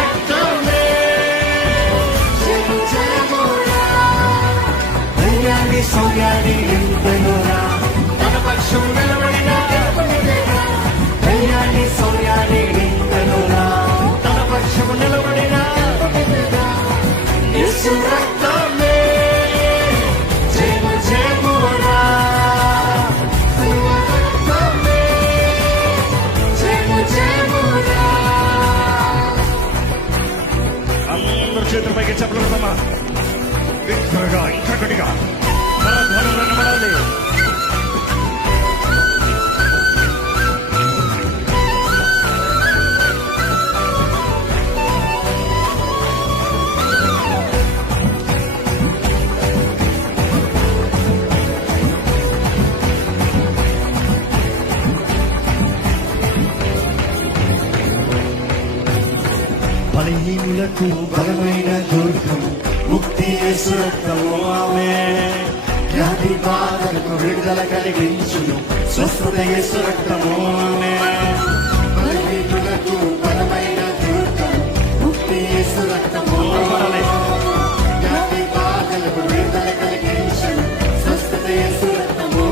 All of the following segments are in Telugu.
రక్తమే జయము జయమురా, ధైర్యాన్ని శౌర్యాన్ని నింపెనురా, తన పక్షం నిలబడిన దేవునిదేగా. ధైర్యాన్ని శౌర్యాన్ని నింపెనురా, తన పక్షం నిలబడిన దేవునిదేగా. యేసు రక్తమే జయము జయమురా, శివ రక్తమే జయము జయమురా. అందరూ చేతుల పైకి చెప్పలు పెడతామా? ఇంకా ఇంకా గట్టిగా వినబడాలి. బలహీనులకు బలమైన దుర్గం ముక్తి యేసు రక్తము. ఆమేన్. వ్యాధి బాధలకు విడుదల కలిగించును స్వస్థత యేసు రక్తము. ఆమేన్. బలహీనులకు బలమైన దుర్గం ముక్తి యేసు రక్తము. వ్యాధి బాధలకు విడుదల కలిగించును స్వస్థత యేసు రక్తము.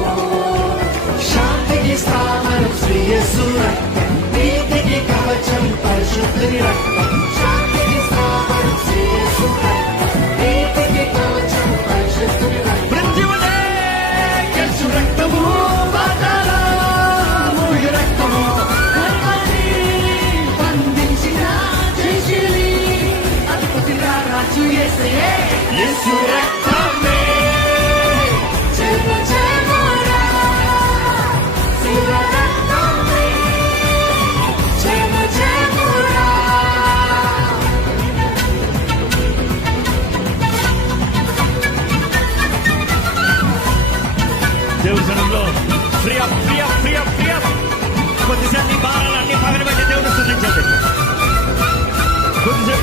శాంతికి స్థానం శ్రీ యేసు రక్తం, నీతికి కవచం పరిశుద్ధుని రక్తం. శాంతికి స్థానం శ్రీ యేసు రక్తం, నీతికి కవచం పరిశుద్ధుని రక్తం. మృత్యువునే యేసు రక్తము, పాతాళము రక్తము, కల్వరి బంధించిన జయశీలి అధిపతి రాజు యేసయ్యే. యేసు రక్తమే జయము జయమురా, శివ రక్తమే జయము జయమురా. దేవుడి సన్నిధిలో ప్రియ ప్రియ ప్రియ ప్రియ కొద్దిసేపు నీ భారాలన్నీ పగలబెట్టి దేవుడు స్తుతించండి. కొద్దిసేపు